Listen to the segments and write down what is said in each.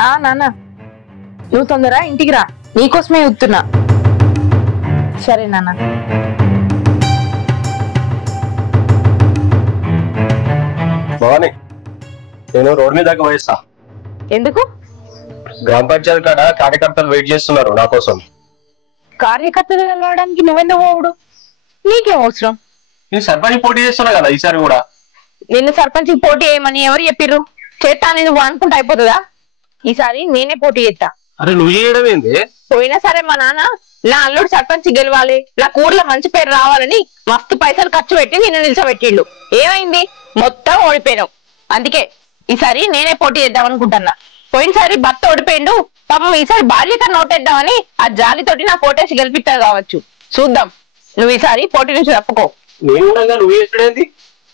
నాన్న నువ్వు తొందర ఇంటికి రా, నీకోసమే వస్తున్నా. సరే నాన్న. భవాని, నేను రోడ్ మీద పోయిస్తా. ఎందుకు? గ్రామ పంచాయతీ కాడ కార్యకర్తలు వెయిట్ చేస్తున్నారు నా కోసం. కార్యకర్తలు వెళ్ళడానికి నువ్వెందుకు పోవుడు? నీకేం అవసరం? నేను సర్పంచ్ పోటీ చేస్తున్నా కదా ఈసారి కూడా. నిన్ను సర్పంచ్ పోటీ చేయమని ఎవరు చెప్పిర్రు? చేస్తా నువ్వు అనుకుంటే అయిపోతుందా? ఈసారి నేనే పోటీ చేస్తా. అరే నువ్వు చేయడం ఏంది? పోయినా సరే మా నాన్న నా అల్లుడు సర్పంచ్ గెలవాలి, నా ఊర్లో మంచి పేరు రావాలని మస్తు పైసలు ఖర్చు పెట్టి నిన్ను నిల్చోబెట్టిండు. ఏమైంది? మొత్తం ఓడిపోయినావు. అందుకే ఈసారి నేనే పోటీ చేద్దాం అనుకుంటున్నా. పోయినసారి భర్త ఓడిపోయిండు, పాపం ఈసారి భార్య కన్నా ఓటేద్దామని ఆ జాలితోటి నా పోటేసి గెలిపిస్తారు కావచ్చు. చూద్దాం, నువ్వు ఈసారి పోటీ నుంచి తప్పుకో. నేను నువ్వు చేసేది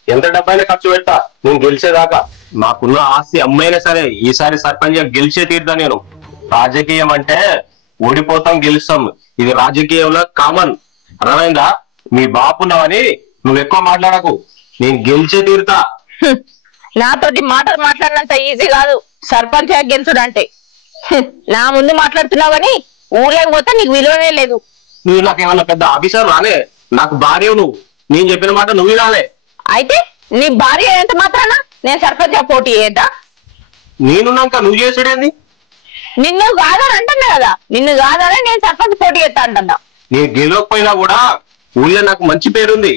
ఎంత డబ్బైనా ఖర్చు పెడతా నేను గెలిచేదాకా. నాకున్న ఆస్తి అమ్మైనా సరే ఈసారి సర్పంచ్ గెలిచే తీరుతా. నేను రాజకీయం అంటే ఓడిపోతాం గెలుస్తాం, ఇది రాజకీయంలో కామన్. అర్థమైందా? మీ బాపున్నావని నువ్వు ఎక్కువ మాట్లాడకు, నేను గెలిచే తీరుతా. నాతోటి మాటలు మాట్లాడినంత ఈజీ కాదు సర్పంచ్ గెలుచుడు అంటే. నా ముందు మాట్లాడుతున్నావు కానీ ఊర్లోకి పోతే నీకు విలువనే లేదు. నువ్వు నాకేమన్నా పెద్ద ఆఫీసర్ రాలే, నాకు భార్య నువ్వు, నేను చెప్పిన మాట నువ్వు వినాలే. అయితే నీ భార్య ఎంత మాత్రానా నేను సర్పంచ్ పోటీ చేద్దా? నేనున్నాక నువ్వు చేసుడేంది? నిన్ను కాదని అంటున్నా కదా, నిన్ను కాదని నేను సర్పంచ్ పోటీ చేస్తా అంటున్నా. నేను గెలవకపోయినా కూడా ఊళ్ళో నాకు మంచి పేరుంది.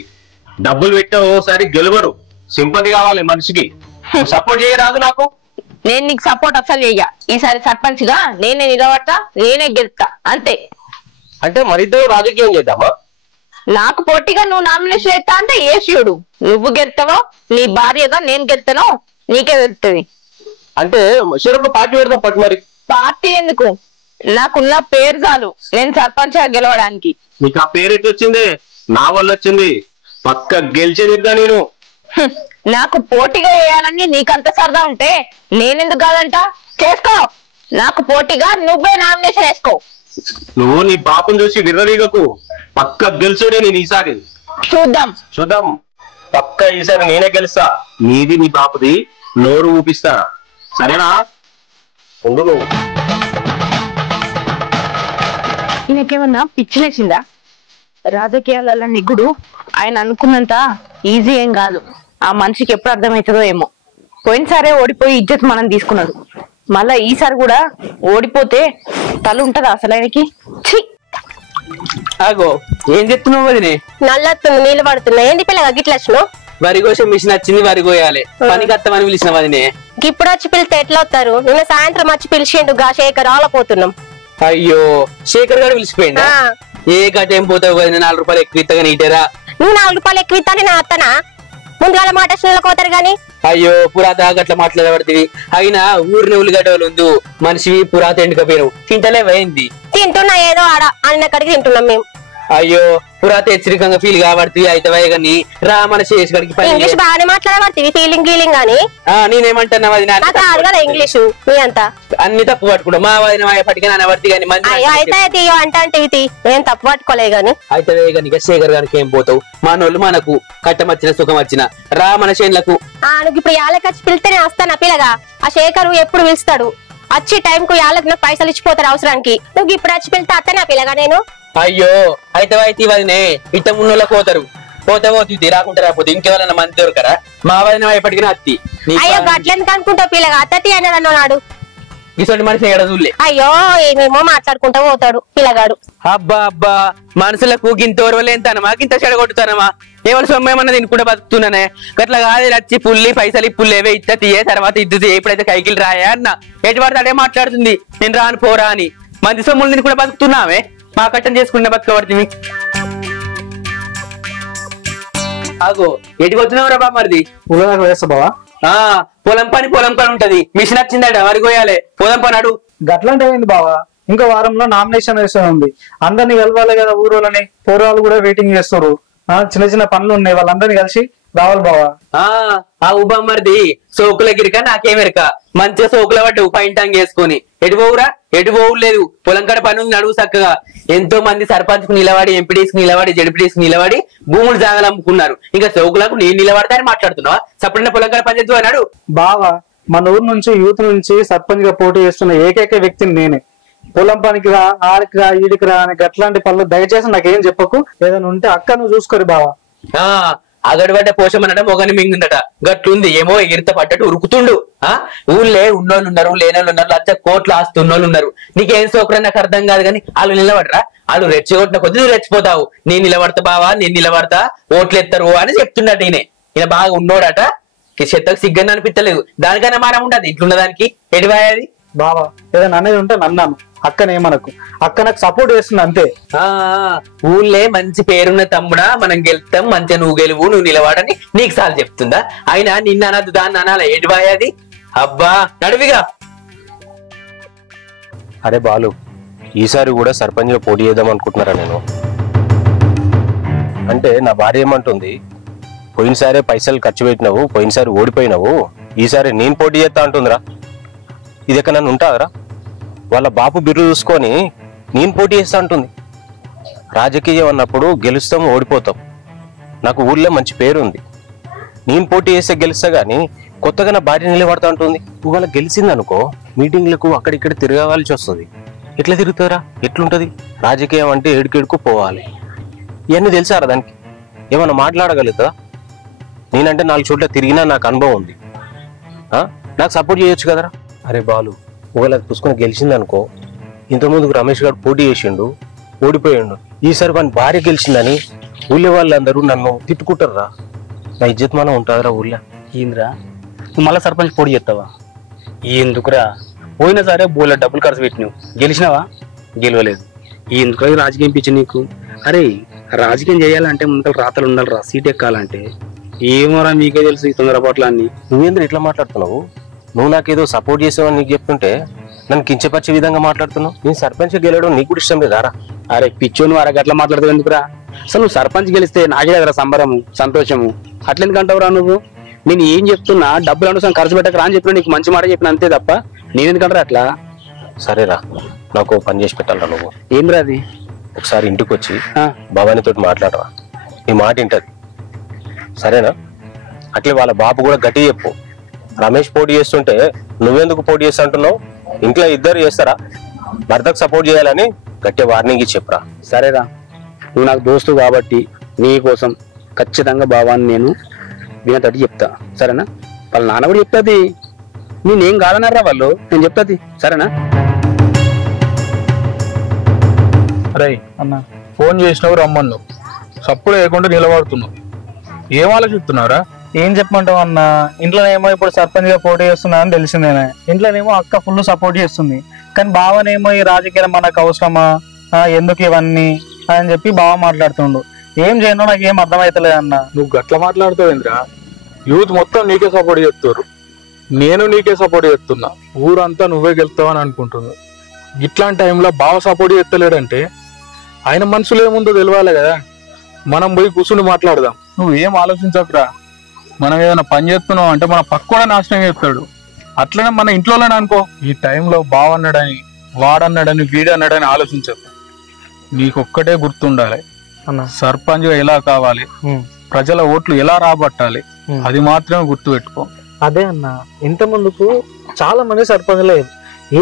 డబ్బులు పెట్టిన ఓసారి గెలవరు, సింపతి కావాలి మనిషికి. సపోర్ట్ చేయరాదు నాకు? నేను నీకు సపోర్ట్ అసలు చెయ్య. ఈసారి సర్పంచ్ గా నేనే నిలబడతా, నేనే గెలుస్తా అంతే. అంటే మరిద్దరు రాజకీయం చేద్దామా? నాకు పోటీగా నువ్వు నామినేషన్ ఎత్తా అంటే ఏసీయుడు, నువ్వు గెలుస్తావో నీ భార్యగా నేను గెలుస్తానో నీకే తెలుస్తుంది. అంటే శరపు పార్టీ పెడదాం పట్టు. మరి పార్టీ ఎందుకు? నాకున్న పేరు చాలు నేను సర్పంచ్ గా గెలవడానికి. నీకు ఆ పేరు ఎట్లా వచ్చింది? నా వల్ల వచ్చింది. పక్క గెలిచేదిద్దా నేను. నాకు పోటీగా వేయాలని నీకంత సరదా ఉంటే నేనెందుకు కాదంట? చేసుకో, నాకు పోటీగా నువ్వే నామినేషన్ వేసుకో. నువ్వు నీ బాపుని చూసి విర్రవీగకు, పక్క గెలిచుడే నేను ఈసారి. చూద్దాం పక్క ఈసారి నేనే గెలుస్తా. నీది నీ బాపుది నోరు ఊపిస్తా, సరేనా? ఉండు నువ్వు. ఈయనకేమన్నా పిచ్చిలేసిందా? రాజకీయాలలో నిగ్గుడు ఆయన అనుకున్నంత ఈజీ ఏం కాదు. ఆ మనిషికి ఎప్పుడు అర్థమవుతుందో ఏమో. పోయినసారే ఓడిపోయి ఇజ్జత్ మనం తీసుకున్నాడు, మళ్ళా ఈసారి కూడా ఓడిపోతే తల ఉంటదా అసలు ఆయనకి? ఆగో, ఏం చెప్తున్నావు వదినే? నల్లత్తుంది, నీళ్ళు పడుతున్నాయి. ఏంటి పిల్లగా గిట్లా వచ్చినావు? వరి కోసే మిషన్ వచ్చింది, వరి కోయాలి. పనికి వస్తామని పిలిచిన వదినే. ఇప్పుడు వచ్చి పిలిస్తే ఎట్లా వస్తారు? నిన్న సాయంత్రం వచ్చి పిలిచిండు గా శేఖర్, ఆలపోతున్నాం. అయ్యో, శేఖర్ గారు పిలిచిపోయిందా? ఏ గటేం పోతావు వదిన, 4 రూపాయలు ఎక్కువ ఇత్తగా నీటేరా. నువ్వు 4 రూపాయలు ఎక్కువ ఇస్తాను నేను వస్తానా? ముందుగాల మాట పోతారు గాని. అయ్యో, పురాత గట్లా మాట్లాడబడుతుంది. అయినా ఊరిని ఉల్లిగడ్డలు ఉంది, మనిషివి పురాత ఎండుకపోయావు. తింటలే పోయింది. తింటున్నా ఏదో ఆడ అన్న కడిగి తింటున్నాం మేము. అయ్యో, పురాత హెచ్చరికంగా ఫీల్ కాబడుతుంది. అయితే గాని రా మన శేష్ గడికి ఇంగ్లీష్ బాగానే మాట్లాడబడుతుంది, ఫీలింగ్ గీలింగ్ అని. నేనేమంటున్నా వదిన, నాకు రాదు కదా ఇంగ్లీషు. మీ అంతా అన్ని తప్పు పట్టుకుంటా. మా వదిన పట్టుకుని అనబడుతుంది కానీ అయితే అంటే ఏం తప్పు పట్టుకోలే గాని. అయితే ఇక శేఖర్ గారికి ఏం పోతావు? మనోళ్ళు మనకు కట్టం వచ్చిన సుఖం వచ్చిన రా మన చేనులకు. నువ్వు ఇప్పుడు యాళ్ళకి వచ్చి పిలిస్తేనే వస్తానా పిల్లగా? ఆ శేఖర్ ఎప్పుడు పిలుస్తాడు? వచ్చి టైం కు యాళ్ళకి నాకు పైసలు ఇచ్చిపోతారు అవసరానికి. నువ్వు ఇప్పుడు వచ్చి పిలిస్తే వస్తానా పిల్లగా నేను? అయ్యో, అయితే వదినే ఇట్ట మున్నోళ్ళకి పోతారు. పోతే పోతుంది, రాకుంటే రాకపోతే ఇంకెవరైనా మంది దొరకరా? మా వదిన ఎప్పటికీ అత్తి. అయ్యో గట్లెందుకు అనుకుంటావు పిల్లగా? అత్తతి అన్నాడు అన్నాడు. ఇటువంటి మనిషి ఎక్కడ చూడలే. అయ్యో, ఏమేమో మాట్లాడుకుంటా పోతాడు పిల్లగాడు. అబ్బా అబ్బా, మనుషులకు గింత ఓర్వలేంతానమా, గింత చెడగొట్టుతానమా? ఎవరి సొమ్మేమన్నా తినుకుంటే బతుకుతున్నానే. గట్లా కాదు, వచ్చి పుల్లి పైసలు పుల్లేవే ఇత్త తీయే తర్వాత ఇద్దు ఎప్పుడైతే కైకిలు రాయా అన్న ఎటు పడితే అడే మాట్లాడుతుంది. నేను రాను పోరా అని. మంది సొమ్ములు తినుకుంటే బతుకుతున్నావే, మా కట్టం చేసుకుంటే బతుకబడుతుంది. ఆగో, ఎటుకు వచ్చినావురా బా? మరిది వేస్తా బావా. పొలం పని ఉంటది. మిషన్ వచ్చిందట, వరి కోయాలి. పొలం పని అడు. గట్లంటే ఏంది బావా? ఇంకో వారంలో నామినేషన్ వేసే ఉంది. అందరినీ కలవాలి కదా ఊరోళ్ళని. పూర్వాలు కూడా వెయిటింగ్ చేస్తారు. చిన్న చిన్న పనులు ఉన్నాయి, వాళ్ళందరినీ కలిసి రావాలి బావా. ఆ ఉబమ్మరిది సోకులగిరిక నాకేమెరక. మంచిగా సోకుల పడ్డు పైంటాంగ్ వేసుకొని. ఎటు పోవురా? ఎటు పోవు లేదు. పొలం కడ పని ఉంది, నడువు చక్కగా. ఎంతో మంది సర్పంచ్ కు నిలబడి, ఎంపీడీస్ నిలబడి, జడ్పీడీస్ నిలబడి భూములు జాగాలు అమ్ముకున్నారు. ఇంకా సోకులకు నేను నిలబడతానని మాట్లాడుతున్నావా? సపడిన పొలం కడ పని చేద్దు అన్నాడు బావా. మన ఊరు నుంచి యూత్ నుంచి సర్పంచ్ గా పోటీ చేస్తున్న ఏకైక వ్యక్తిని నేనే. పొలం పనికి రా, ఆడికి రా, ఈడికి రా అని అట్లాంటి పనులు దయచేసి నాకేం చెప్పకు. ఏదైనా ఉంటే అక్క నువ్వు చూసుకోరు బావా. అగడబడ్డ పోషమనట మొగని మింగుందట గట్లుంది. ఏమో ఎగిరిత పడ్డట్టు ఉరుకుతుండు. ఊళ్ళే ఉన్నోళ్ళు ఉన్నారు, లేనోళ్ళు ఉన్నారు, లక్ష కోట్లు ఆస్తున్నోళ్ళు ఉన్నారు. నీకేం సోకరా నాకు అర్థం కాదు కానీ వాళ్ళు నిలబడరా? వాళ్ళు రెచ్చగొట్టిన కొద్ది నువ్వు రెచ్చిపోతావు. నేను నిలబడతా బావా, నేను నిలబడతా, ఓట్లు ఎత్తారు అని చెప్తున్నాడు. ఈయన బాగా ఉన్నోడట. చెత్తకు సిగ్గని అనిపించలేదు. దానికైనా మానం ఉండదు ఇట్లున్న దానికి. ఎడివాయది బావా ఏదైనా అనేది ఉంటే నన్నాను, అక్కనేమనకు. అక్క నాకు సపోర్ట్ చేస్తుంది అంతే. ఊళ్ళే మంచి పేరున్న తమ్ముడా, మనం గెలుస్తాం, మంచిగా నువ్వు గెలువు, నువ్వు నిలవాడని నీకు సార్లు చెప్తుందా? అయినా నిన్న అనద్దు, దాన్ని అనాలా? ఎడివాయది అబ్బా నడువిగా. అరే బాలు, ఈసారి కూడా సర్పంచ్ గా పోటీ చేద్దాం అనుకుంటున్నారా? నేను అంటే నా భార్య ఏమంటుంది, పోయినసారే పైసలు ఖర్చు పెట్టినావు, పోయినసారి ఓడిపోయినావు, ఈసారి నేను పోటీ చేస్తా అంటుందిరా. ఇది ఎక్కడ నన్ను ఉంటారా? వాళ్ళ బాపు బిర్రు చూసుకొని నేను పోటీ చేస్తా అంటుంది. రాజకీయం అన్నప్పుడు గెలుస్తాం, ఓడిపోతాం. నాకు ఊళ్ళో మంచి పేరు ఉంది. నేను పోటీ చేస్తే గెలుస్తా గానీ కొత్తగా నా భార్య నిలబడతా అంటుంది. ఇవాళ గెలిచింది అనుకో, మీటింగ్లకు అక్కడిక్కడ తిరగవలసి వస్తుంది. ఎట్లా తిరుగుతారా? ఎట్లుంటది? రాజకీయం అంటే ఏడుకేడుకు పోవాలి. ఇవన్నీ తెలుసారా? దానికి ఏమన్నా మాట్లాడగలుగుతా? నేనంటే 4 చోట్ల తిరిగినా నాకు అనుభవం ఉంది. నాకు సపోర్ట్ చేయొచ్చు కదరా? అరే బాలు, ఒకవేళ పుసుకొని గెలిచింది అనుకో, ఇంతకుముందుకు రమేష్ గారు పోటీ చేసిండు, ఓడిపోయిండు. ఈసారి వాని భార్య గెలిచిందని ఊళ్ళో వాళ్ళందరూ నన్ను తిట్టుకుంటారా? నా ఇజ్జత్ మనం ఉంటుందిరా ఊళ్ళో. ఏంద్రా నువ్వు మళ్ళీ సర్పంచ్ పోటీ చేస్తావా? ఎందుకురా? పోయినా సరే బోలే డబ్బులు ఖర్చు పెట్టినావు, గెలిచినావా? గెలవలేదు. ఎందుకురా ఈ రాజకీయం పిచ్చి నీకు? అరే రాజకీయం చేయాలంటే ముందు రాతలు ఉండాలిరా, సీట్ ఎక్కాలంటే. ఏమోరా మీకే తెలుసు ఈ తొందరపాట్లు అన్ని. నువ్వేంద్ర ఇట్లా మాట్లాడుతున్నావు? నువ్వు నాకేదో సపోర్ట్ చేసావని నీకు చెప్తుంటే నన్ను కించపరిచే విధంగా మాట్లాడుతున్నావు. నేను సర్పంచ్ గెలవడం నీకు కూడా ఇష్టం లేదారా? అరే పిచ్చో, నువ్వు అరగట్లా మాట్లాడతావు ఎందుకురా? అసలు నువ్వు సర్పంచ్ గెలిస్తే నాకే కదరా సంబరము, సంతోషము. అట్లెందుకంటావురా నువ్వు? నేను ఏం చెప్తున్నా, డబ్బులు అనుసారం ఖర్చు పెట్టక రా అని చెప్పినా, నీకు మంచి మాట చెప్పిన అంతే తప్ప నేను ఎందుకంటారా అట్లా? సరేరా, నాకు పని చేసి పెట్టాలరా. నువ్వు ఏంద్రా అది? ఒకసారి ఇంటికి వచ్చి భవానీతో మాట్లాడరా, నీ మాట వింటది. సరేనా? అట్లే వాళ్ళ బాబు కూడా గట్టి చెప్పు. రమేష్ పోటీ చేస్తుంటే నువ్వెందుకు పోటీ చేస్తా అంటున్నావు? ఇంట్లో ఇద్దరు చేస్తారా? భర్తకు సపోర్ట్ చేయాలని గట్టి వార్నింగ్ ఇచ్చి చెప్పురా. సరేరా, నువ్వు నాకు దోస్తు కాబట్టి నీ కోసం ఖచ్చితంగా భావాన్ని నేను వినతటి చెప్తా. సరేనా? వాళ్ళ నాన్న కూడా చెప్తాది. నేనేం కాదన్నారా వాళ్ళు, నేను చెప్తాది. సరేనా? అరే అన్న, ఫోన్ చేసినావు రమ్మన్నావు, సప్పుడు లేకుండా నిలబడుతున్నావు. ఏం ఆలోచిస్తున్నావురా? ఏం చెప్పమంటావు అన్న, ఇంట్లోనేమో ఇప్పుడు సర్పంచ్ గా పోటీ చేస్తున్నా అని తెలిసిందేనే. ఇంట్లోనేమో అక్క ఫుల్ సపోర్ట్ చేస్తుంది, కానీ బావనేమో ఈ రాజకీయం మనకు అవసరమా, ఎందుకు ఇవన్నీ అని చెప్పి బావ మాట్లాడుతుండు. ఏం చేయను నాకు ఏం అర్థమైతలేదు అన్న. నువ్వు గట్ల మాట్లాడుతావు ఏంద్రా? యూత్ మొత్తం నీకే సపోర్ట్ చేస్తారు, నేను నీకే సపోర్ట్ చేస్తున్నా. ఊరంతా నువ్వే గెలుస్తావని అనుకుంటున్నావు. ఇట్లాంటి టైంలో బావ సపోర్ట్ చేస్తలేడంటే ఆయన మనసులో ఏముందో తెలియాలి కదా. మనం పోయి కూర్చుని మాట్లాడదాం. నువ్వు ఏం ఆలోచించకురా. మనం ఏదైనా పని చేస్తున్నావు అంటే మన పక్క కూడా నాశనం చేస్తాడు. అట్లనే మన ఇంట్లోనే అనుకో. ఈ టైంలో బావన్నాడని, వాడన్నాడని, వీడన్నాడని ఆలోచించదు. నీకొక్కటే గుర్తుండాలి, సర్పంచ్ గా ఎలా కావాలి, ప్రజల ఓట్లు ఎలా రాబట్టాలి, అది మాత్రమే గుర్తు పెట్టుకో. అదే అన్న, ఇంత ముందుకు చాలా మంది సర్పంచ్ లేదు,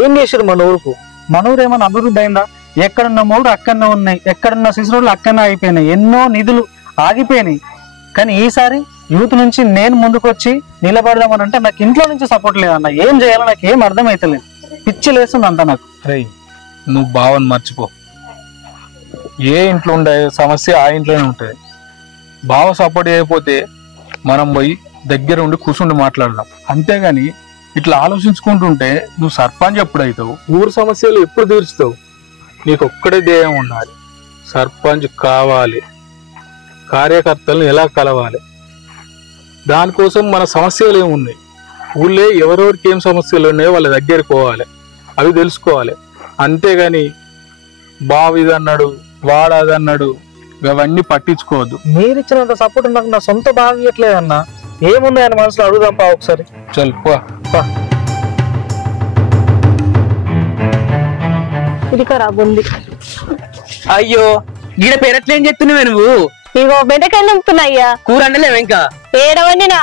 ఏం చేశారు మన ఊరుకు? మన ఊరు ఏమన్నా అభివృద్ధి అయిందా? ఎక్కడున్న మూడు అక్కడనే ఉన్నాయి, ఎక్కడున్న శిశువులు అక్కడనే అయిపోయినాయి, ఎన్నో నిధులు ఆగిపోయినాయి. కానీ ఈసారి యూత్ నుంచి నేను ముందుకు వచ్చి నిలబడదామని అంటే నాకు ఇంట్లో నుంచి సపోర్ట్ లేదన్న. ఏం చేయాలో నాకు ఏం అర్థమైతలేదు, పిచ్చి లేస్తుంది అంత నాకు. అరే నువ్వు భావన మర్చిపో. ఏ ఇంట్లో ఉండే సమస్య ఆ ఇంట్లోనే ఉంటుంది. బావ సపోర్ట్ చేయకపోతే మనం పోయి దగ్గర ఉండి కూర్చుండి మాట్లాడదాం. అంతేగాని ఇట్లా ఆలోచించుకుంటుంటే నువ్వు సర్పంచ్ ఎప్పుడు అవుతావు, ఊరు సమస్యలు ఎప్పుడు తీర్చుతావు? నీకు ఒక్కడే ధ్యేయం ఉండాలి, సర్పంచ్ కావాలి, కార్యకర్తలను ఎలా కలవాలి. దానికోసం మన సమస్యలు ఏమున్నాయి, ఊళ్ళో ఎవరెవరికి ఏం సమస్యలు ఉన్నాయో వాళ్ళ దగ్గరికి పోవాలి, అవి తెలుసుకోవాలి. అంతేగాని బావిదన్నాడు వాడదన్నాడు ఇవన్నీ పట్టించుకోవద్దు. మీరు ఇచ్చినంత సపోర్ట్ నాకు నా సొంత బాగా ఇవ్వట్లేదన్న. ఏముంది ఆయన మనసులో అడుగుదాం పా ఒకసారి. చల్ పా. ఇది ఖరాబ్ ఉంది. అయ్యో గీడ పెరట్లేం చెప్తున్నావే నువ్వు? ఇగో బెండకాయలు నింపుతున్నా అయ్యా. కూర అండలేవు ఇంకా? ఏడవండినా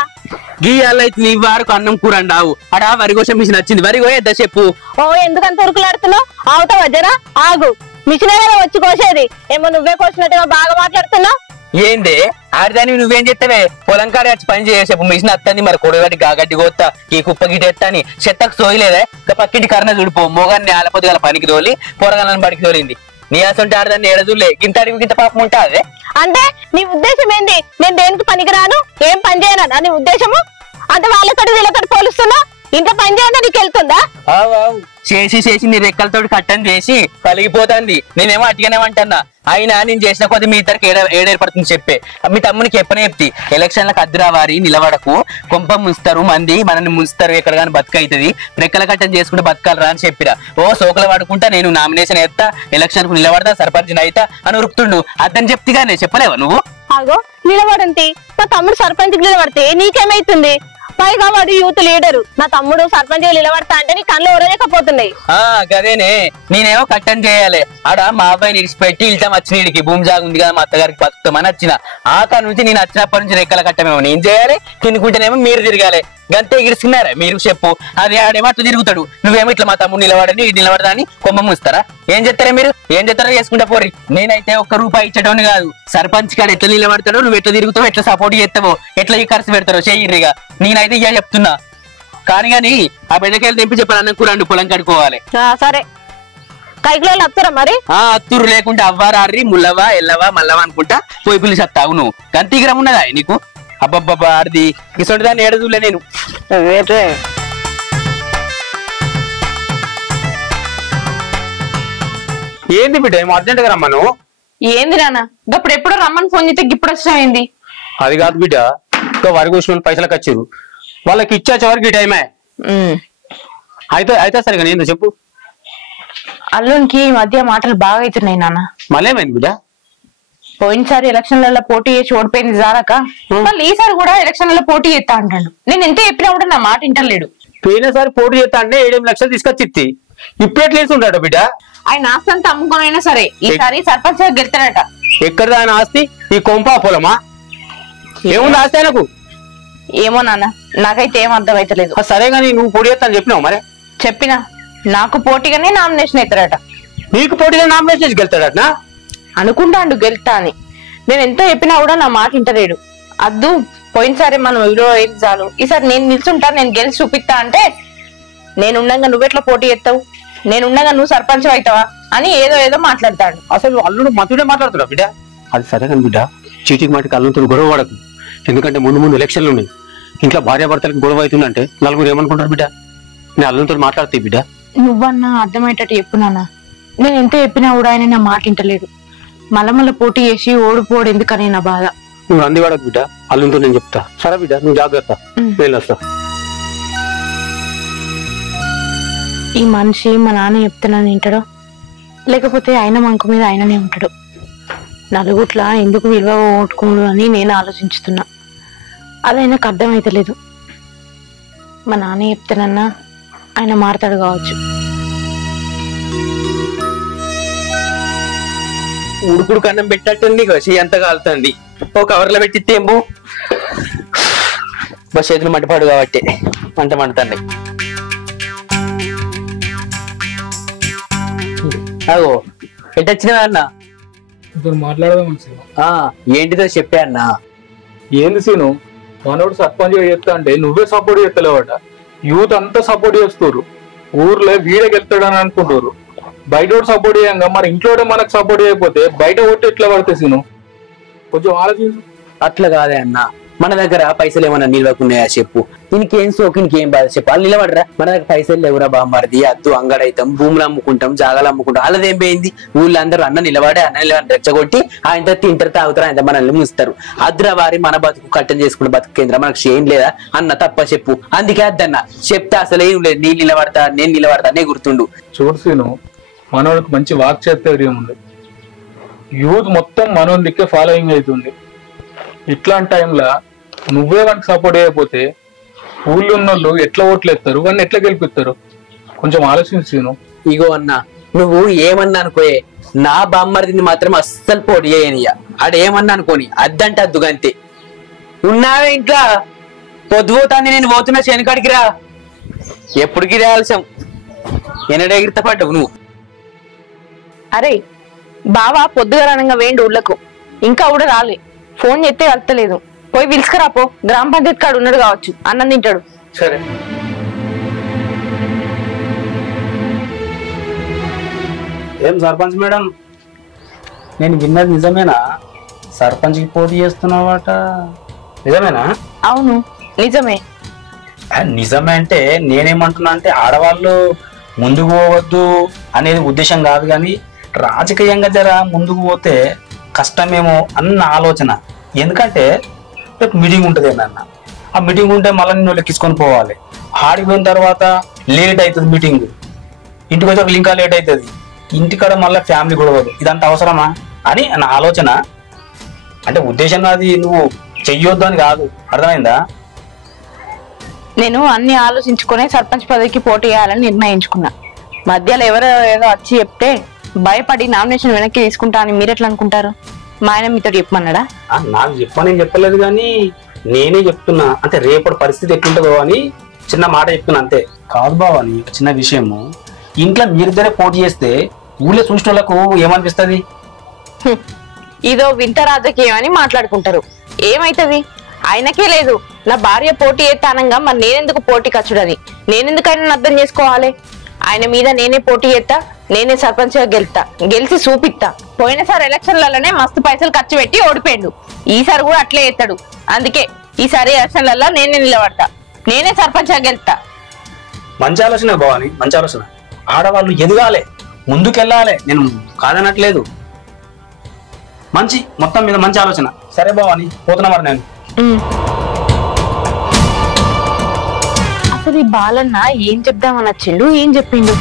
గీయాలైతే నీ వారికి అన్నం కూర అండావు అడా వరి కోసం మిషన్ వచ్చింది వరి కోయేద్దా చెప్పు. ఓ ఎందుకంత ఉరుకులాడుతున్నావు? అవుతావా జరా ఆగు. మిషన్ వచ్చి కోసేది ఏమో నువ్వే కోసినట్టుగా బాగా మాట్లాడుతున్నావు. ఏందే ఆడదాని నువ్వేం చెప్తావే పొలం కాడ వచ్చి పని చేసేపు మిషన్ వస్తుంది మరి కొడగడ్డి గాగడ్డి కోస్తా ఈ కుప్ప గిట ఎత్తా అని చెత్తకు సోయలేదే ఇంకా పక్కింటి కర్ణ చూడిపో మోగాన్ని ఆలపొద్దుగల పనికి తోలి పొరగాలని బడికి తోలింది. నీ అసలు ఆడదాన్ని ఏడజులే గింత అడిగి గింత పాపం ఉంటా అదే. అంటే నీ ఉద్దేశం ఏంది? నేను దేనికి పనికిరాను ఏం పని చేయనా నీ ఉద్దేశము? అంటే వాళ్ళతో వీళ్ళతో పోలుస్తున్నా ఇంట్లో పని చేయనా నీకు వెళ్తుందా? చేసి చేసి నీ రెక్కలతో కట్టని చేసి కలిగిపోతుంది. నేనేమో అట్టిగానే అంటున్నా. అయినా నేను చేసిన కొద్ది మీ ఇద్దరికి ఏడేర్పడుతుంది చెప్పే. మీ తమ్మునికి చెప్పనే చెప్తి ఎలక్షన్లకు అద్దురావారి నిలబడకు కొంప ముంచుతారు మంది మనల్ని ముంచుతారు ఎక్కడ కానీ బతుకైతుంది రెక్కల కట్టని చేసుకుంటే బతకాలరా అని చెప్పిరా. ఓ సోకలు పడుకుంటా నేను నామినేషన్ ఎత్తా ఎలక్షన్ కు నిలబడతా సర్పంచ్ అయితా అని ఉరుకుతుండు. అతని చెప్తిగానే చెప్పలేవా నువ్వు? ఆగో నిలబడంతి మా తమ్ముడు సర్పంచ్ నిలబడితే నీకేమైతుంది? పైగా వాడు యూత్ లీడరు. నా తమ్ముడు సర్పంచ్ నిలబడతా అంటే నీ కళ్ళు ఓరలేకపోతున్నాయి. గదేనే నేనేమో కట్టని చేయాలి ఆడ మా అబ్బాయిని ఇడిచిపెట్టి ఇల్టం వచ్చినీడికి భూమి జాగు ఉంది కదా మా అత్తగారికి బతుకుతామని వచ్చిన. ఆ కాడ నుంచి నేను వచ్చినప్పటి నుంచి రెక్కల కట్టమేమో నేను చేయాలి కిందుకుంటేనేమో మీరు తిరగాలి. గంతే ఇడిస్తున్నారా మీరు చెప్పు. అది ఆడేమో అట్లా తిరుగుతాడు నువ్వేమో ఇట్లా మా తమ్ముడు నిలబడని ఇది నిలబడదని కొమ్మ మూస్తారా? ఏం చెప్తారా మీరు? ఏం చెప్తారో చేసుకుంటా పోరి. నేనైతే ₹1 ఇచ్చటోని కాదు. సర్పంచ్ కాడ ఎట్లా నిలబడతాడో నువ్వు ఎట్లా తిరుగుతావు ఎట్లా సపోర్ట్ చేస్తావో ఎట్లా ఈ ఖర్చు పెడతారో చెయ్యిరిగా. నేనైతే ఇయ్య చెప్తున్నా కానీ ఆ బెండకాయలు తెంపి చెప్పాను అన్నం కూర పొలం కడుకోవాలి. సరే కైకిలో వస్తారా మరి? అత్తురు లేకుంటే అవ్వారారి ముల్లవా ఎల్లవా మల్లవా అనుకుంటా పోయి పిలిచి వస్తావు నువ్వు. గంతీగ్రం ఉన్నదా నీకు? అబ్బబ్బబ్బా ఆడిది ఇసొంటి దాన్ని ఏడదులే నేను. ఏంది బిడ్డ ఏమో అర్జెంట్ గా రమ్మను. ఏంది నాన్న ఇప్పుడు ఎప్పుడో రమ్మని ఫోన్ చేస్తే ఇప్పుడు వచ్చినాయింది? అది కాదు బిడ్డ ఇంకా వరి కోసిన పైసలకు వచ్చారు వాళ్ళకి ఇచ్చాచే వరకు ఈ టైమే అయితే సరిగా నేను చెప్పు. అల్లునికి ఈ మధ్య మాటలు బాగా అవుతున్నాయి నాన్న. మళ్ళీ ఏమైంది బిడ్డ? పోయినసారి ఎలక్షన్లలో పోటీ చేసి ఓడిపోయింది జారక మళ్ళీ ఈసారి కూడా ఎలక్షన్లలో పోటీ చేస్తా అంటాడు. నేను ఎంత చెప్పినా కూడా నా మాట వింటలేడు. పోయినసారి పోటీ చేస్తా అంటే 7 లక్షలు తీసుకొచ్చి ఇప్పుడు ఎట్లా వేసుకుంటాడు బిడ్డ? ఆయన ఆస్తి అంతా అమ్ముకోనైనా సరే ఈసారి సర్పంచ్ గెలుతాడట. ఎక్కడ ఆయన ఆస్తి? ఈ కొంప పొలమా? ఏముంది ఆస్తి ఆయనకు? ఏమో నాన్న నాకైతే ఏం అర్థం అయితలేదు. సరే గానీ నువ్వు పోటీ చేస్తా అని చెప్పినావు మరి? చెప్పినా నాకు పోటీగానే నామినేషన్ అవుతాడట. నీకు పోటీగా నామినేషన్ గెలుతాడట అనుకుంటాడు గెలుతా అని. నేను ఎంత చెప్పినా కూడా నా మాట వింటలేడు. అద్దు పోయినసారి మనం హీరో ఏం చాలు ఈసారి నేను నిల్చుంటా నేను గెలిచి చూపిస్తా అంటే నేనుండగా నువ్వెట్లా పోటీ చేస్తావు నేనుండగా నువ్వు సర్పంచ్ అవుతావా అని ఏదో మాట్లాడతాడు. అసలు అల్లుడు మతుడే మాట్లాడుతున్నా బిడ్డ. అది సరే కానీ బిడ్డ చీటికి మాటికి అల్లుతో గొడవ పడకు. ఎందుకంటే ముందు ఎలక్షన్లు ఉన్నాయి. ఇంట్లో భార్యాభర్తలకు గొడవ అవుతుందంటే నలుగురు ఏమనుకుంటారు బిడ్డ? నేను అల్లుతో మాట్లాడుతాయి బిడ్డ. నువ్వన్నా అర్థమయ్యేటట్టు చెప్పు నాన్న. నేను ఎంత చెప్పినా కూడా ఆయన నా మాట వింటలేడు. మళ్ళీ పోటీ చేసి ఓడిపోడు ఎందుకని నా బాధ. నువ్వు అందివాడకు బిడ్డ అల్లుతో నేను చెప్తా. సరే బిడ్డ నువ్వు జాగ్రత్త నేను వస్తా. ఈ మనిషి మా నాన్న చెప్తున్నాను వింటాడో లేకపోతే ఆయన మంకు మీద ఆయననే ఉంటాడు. నలుగుట్లా ఎందుకు విలువ ఓటుకోడు అని నేను ఆలోచించుతున్నా. అది ఆయనకు అర్థమైతలేదు. మా నాన్న చెప్తానన్నా ఆయన మారతాడు కావచ్చు. ఉడుకుడు కన్నం పెట్టట్టుంది చెయ్యి అంత కాలుతుంది. ఓ కవర్లో పెట్టి తేంబు బస్ చేతులు మంటపాడు కాబట్టి మంటతాండి. అగో ఎట్టొచ్చినవా అన్న? మాట్లాడదాం. ఏంటిదో చెప్పా అన్న. ఏంది సీను మనోడు సర్పంచ్ చేస్తా అంటే నువ్వే సపోర్ట్ చేస్తలేవట. యూత్ అంతా సపోర్ట్ చేస్తారు. ఊర్లో వీడే గెలుతాడని అనుకుంటారు. బయట సపోర్ట్ చేయంగా మరి ఇంట్లో మనకు సపోర్ట్ చేయకపోతే బయట ఓటు ఎట్లా పడుతుంది సీను? కొంచెం ఆలోచించు. అట్లా కాదే అన్న మన దగ్గర పైసలు ఏమన్నా నిలవకున్నాయా చెప్పు. దీనికేం సోకి ఇంకేం బాధ చెప్పు. వాళ్ళు నిలబడరా? మన దగ్గర పైసలు లేవురా బామ్మరిది అద్దు అంగడైతాం భూములు అమ్ముకుంటాం జాగాలు అమ్ముకుంటాం. వాళ్ళదేం పోయింది? ఊళ్ళో అందరూ అన్న నిలబడి రెచ్చగొట్టి ఆయనతో తింటారు తాగుతారు ఆయన మనల్ని ముస్తారు. అద్దురా వారి మన బతుకు కట్టం చేసుకుంటే బతుకు కేంద్రం మనకు ఏం లేదా అన్న తప్ప చెప్పు. అందుకే అద్దన్న చెప్తే అసలు ఏం లేదు. నేను నిలబడతా అనే గుర్తుండు. చూడు సీను మనోడికి మంచి వాక్చాతుర్యం ఉంది. యూత్ మొత్తం మనోని దిక్కే ఫాలోయింగ్ అవుతుంది. ఇట్లాంటి టైంలో నువ్వే వానికి సపోర్ట్ చేయకపోతే ఊళ్ళో ఉన్న వాళ్ళు ఎట్లా ఓట్లు ఎత్తారు? వాడిని ఎట్లా గెలిపిస్తారు? కొంచెం ఆలోచించు. ఇగో అన్న నువ్వు ఏమన్నా అనుకోయే నా బామ్మరిదిని మాత్రం అస్సలు పోటీ చేయనియ్య. ఆడేమన్నా అనుకోని అద్దంటే అద్దుగంతే. ఉన్నావే ఇంట్లో పొద్దు పోతాంది, నేను పోతున్నా శనికాడికి రా. ఎప్పటికి ఆలస్యం, ఎన్నడెగిరిత పడ్డావు నువ్వు. అరే బావా పొద్దుగలనంగా వేయండి ఊళ్ళకు, ఇంకా కూడా రాలే. ఫోన్ చేస్తే వెళ్తలేదు, పోయి పిలుచుకురాపో. గ్రామ పంచాయతీ కాడు ఉన్నాడు కావచ్చు, అన్నం తింటాడు. సరే. ఏం సర్పంచ్ మేడం, నేను విన్నది నిజమేనా? సర్పంచ్కి పోటీ చేస్తున్నావాట, నిజమేనా? అవును నిజమే. నిజమే అంటే నేనేమంటున్నా అంటే ఆడవాళ్ళు ముందుకు పోవద్దు అనేది ఉద్దేశం కాదు, కానీ రాజకీయంగా జర ముందుకు పోతే కష్టమేమో అన్న ఆలోచన. ఎందుకంటే రేపు మీటింగ్ ఉంటుంది ఏమన్నా, ఆ మీటింగ్ ఉంటే మళ్ళీ నిన్ను లెక్కించుకొని పోవాలి. ఆడికి పోయిన తర్వాత లేట్ అవుతుంది మీటింగ్, ఇంటికి వచ్చి ఇంకా లేట్ అవుతుంది, ఇంటికాడ మళ్ళీ ఫ్యామిలీ గొడవదు. ఇదంతా అవసరమా అని నా ఆలోచన. అంటే ఉద్దేశం అది నువ్వు చెయ్యొద్దు అని కాదు, అర్థమైందా? నేను అన్ని ఆలోచించుకునే సర్పంచ్ పదవికి పోటీ చేయాలని నిర్ణయించుకున్నా. మధ్యలో ఎవరో ఏదో వచ్చి చెప్తే భయపడి నామినేషన్ వెనక్కి తీసుకుంటా అని మీరు ఎట్లా అనుకుంటారు? మా ఆయన మీతో చెప్పమన్నాడా? నాకు చెప్పని చెప్పలేదు, కానీ నేనే చెప్తున్నా. అంటే రేపటి పరిస్థితి ఎట్లుంటుందో అని చిన్న మాట చెప్తున్నా అంతే. కాదు బావా, నీ చిన్న విషయము, ఇంట్లో మీరిద్దరే పోటీ చేస్తే ఊళ్ళో చూసిన వాళ్ళకు ఏమనిపిస్తుంది? ఇదో వింత రాజకీయం అని మాట్లాడుకుంటారు. ఏమైతుంది? ఆయనకే లేదు నా భార్య పోటీ చేస్తానంగా, మరి నేనెందుకు పోటీ ఖర్చుడని నేనెందుకైనా అర్థం చేసుకోవాలి. ఆయన మీద నేనే పోటీ చేస్తా, నేనే సర్పంచ్ గా గెలిచి చూపిస్తా. పోయినసారి ఎలక్షన్లలోనే మస్తు పైసలు ఖర్చు పెట్టి ఓడిపోయాడు, ఈసారి కూడా అట్లే చేస్తాడు. అందుకే ఈసారి ఎలక్షన్లలో నేనే నిలబడతా, నేనే సర్పంచ్ గా గెలుస్తా. మంచి ఆలోచన బావని, మంచి ఆలోచన. ఆడవాళ్ళు ఎదగాలి, ముందుకెళ్ళాలి, నేను కాదనట్లేదు. మంచి మొత్తం మీద మంచి ఆలోచన. సరే బావని, పోతున్నా మరి నేను. అసలు ఈ బాలన్న ఏం చెప్దామని వచ్చిండు, ఏం చెప్పిండు?